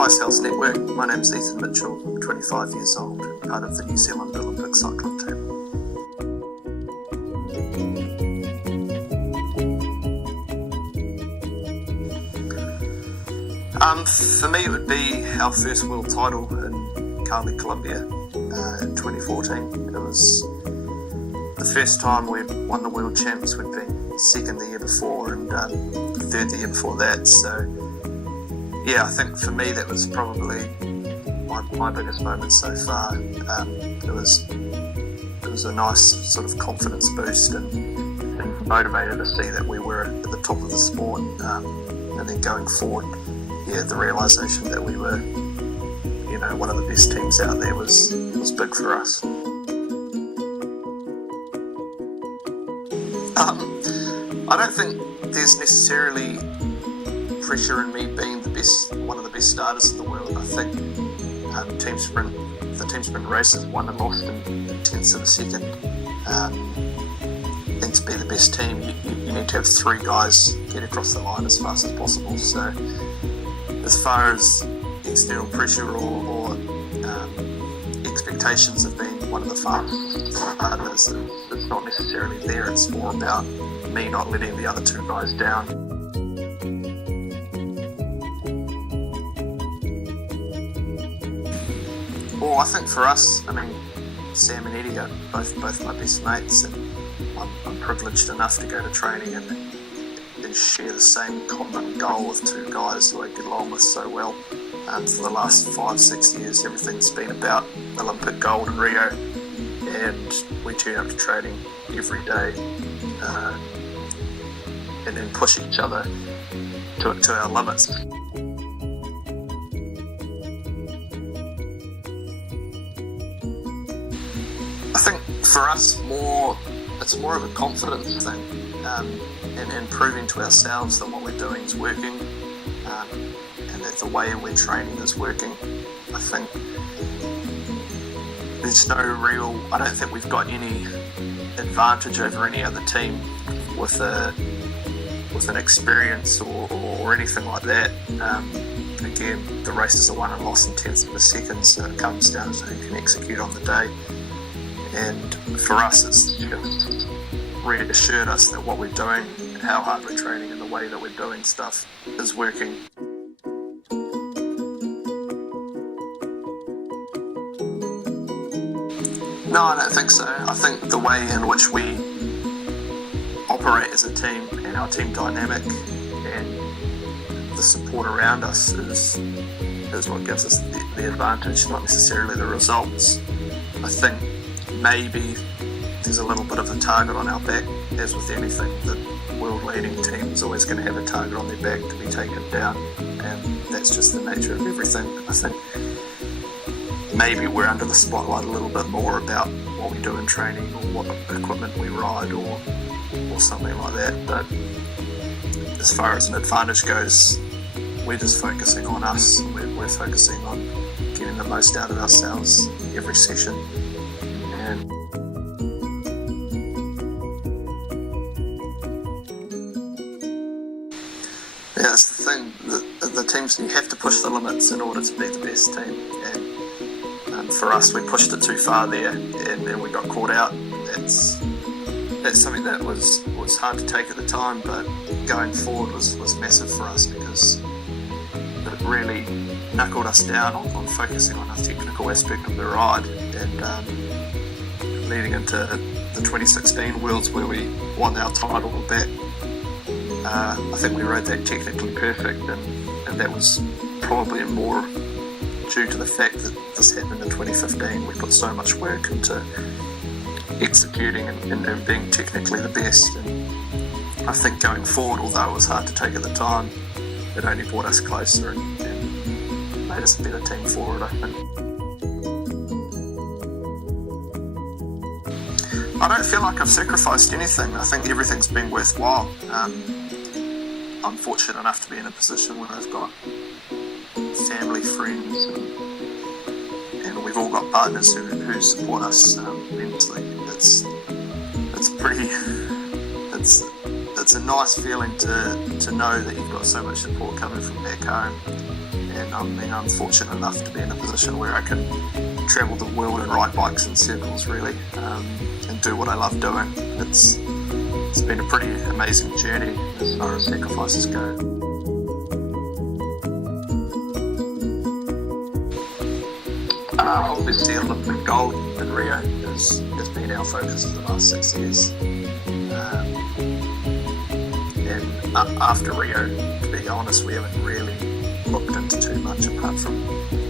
Hi Sales Network, my name is Ethan Mitchell, I'm 25 years old and part of the New Zealand Olympic cycling team. For me it would be our first world title in Cali, Colombia in 2014. It was the first time we'd won the world champs. We'd been second the year before and third the year before that, so yeah, I think for me that was probably my biggest moment so far. It was a nice sort of confidence boost and motivated to see that we were at the top of the sport, and then going forward, yeah, the realisation that we were, one of the best teams out there was big for us. I don't think there's necessarily pressure in me being one of the best starters in the world. I think the team sprint races won and lost in tenths of a second. And to be the best team, you need to have three guys get across the line as fast as possible. So as far as external pressure or expectations of being one of the fastest starters, it's not necessarily there. It's more about me not letting the other two guys down. Well, I think for us, Sam and Eddie are both my best mates, and I'm privileged enough to go to training and share the same common goal with two guys who I get along with so well. For the last 5-6 years, everything's been about Olympic gold in Rio, and we turn up to training every day and then push each other to our limits. I think for us, it's more of a confidence thing, and proving to ourselves that what we're doing is working, and that the way we're training is working. I think there's I don't think we've got any advantage over any other team with an experience or anything like that. Again, the races are won and lost in tenths of a second, so it comes down to who can execute on the day. And for us, it's just reassured us that what we're doing, how hard we're training, and the way that we're doing stuff is working. No, I don't think so. I think the way in which we operate as a team and our team dynamic and the support around us is what gives us the advantage, not necessarily the results. I think maybe there's a little bit of a target on our back, as with anything. The world-leading team is always going to have a target on their back to be taken down, and that's just the nature of everything. I think maybe we're under the spotlight a little bit more about what we do in training or what equipment we ride or something like that, but as far as an advantage goes, we're just focusing on us. We're focusing on getting the most out of ourselves every session. And yeah, that's the thing. The teams, you have to push the limits in order to be the best team. And for us, we pushed it too far there, and then we got caught out. That's something that was hard to take at the time, but going forward was massive for us because it really knuckled us down on focusing on the technical aspect of the ride. And leading into the 2016 Worlds where we won our title back, I think we rode that technically perfect, and that was probably more due to the fact that this happened in 2015. We put so much work into executing and being technically the best, and I think going forward, although it was hard to take at the time, it only brought us closer and made us a better team forward, I think. I don't feel like I've sacrificed anything. I think everything's been worthwhile. I'm fortunate enough to be in a position where I've got family, friends, and we've all got partners who support us mentally. It's it's a nice feeling to know that you've got so much support coming from back home. And I'm fortunate enough to be in a position where I can travel the world and ride bikes in circles, really, and do what I love doing. It's been a pretty amazing journey as far as sacrifices go. Obviously, Olympic gold in Rio has been our focus for the last 6 years. And after Rio, to be honest, we haven't really looked into too much apart from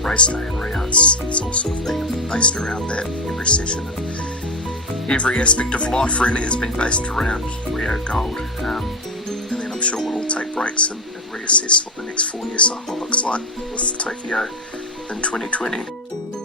race day in Rio. It's all sort of been based around that every session, and every aspect of life really has been based around Rio Gold. And then I'm sure we'll all take breaks and reassess what the next 4-year cycle looks like with Tokyo in 2020.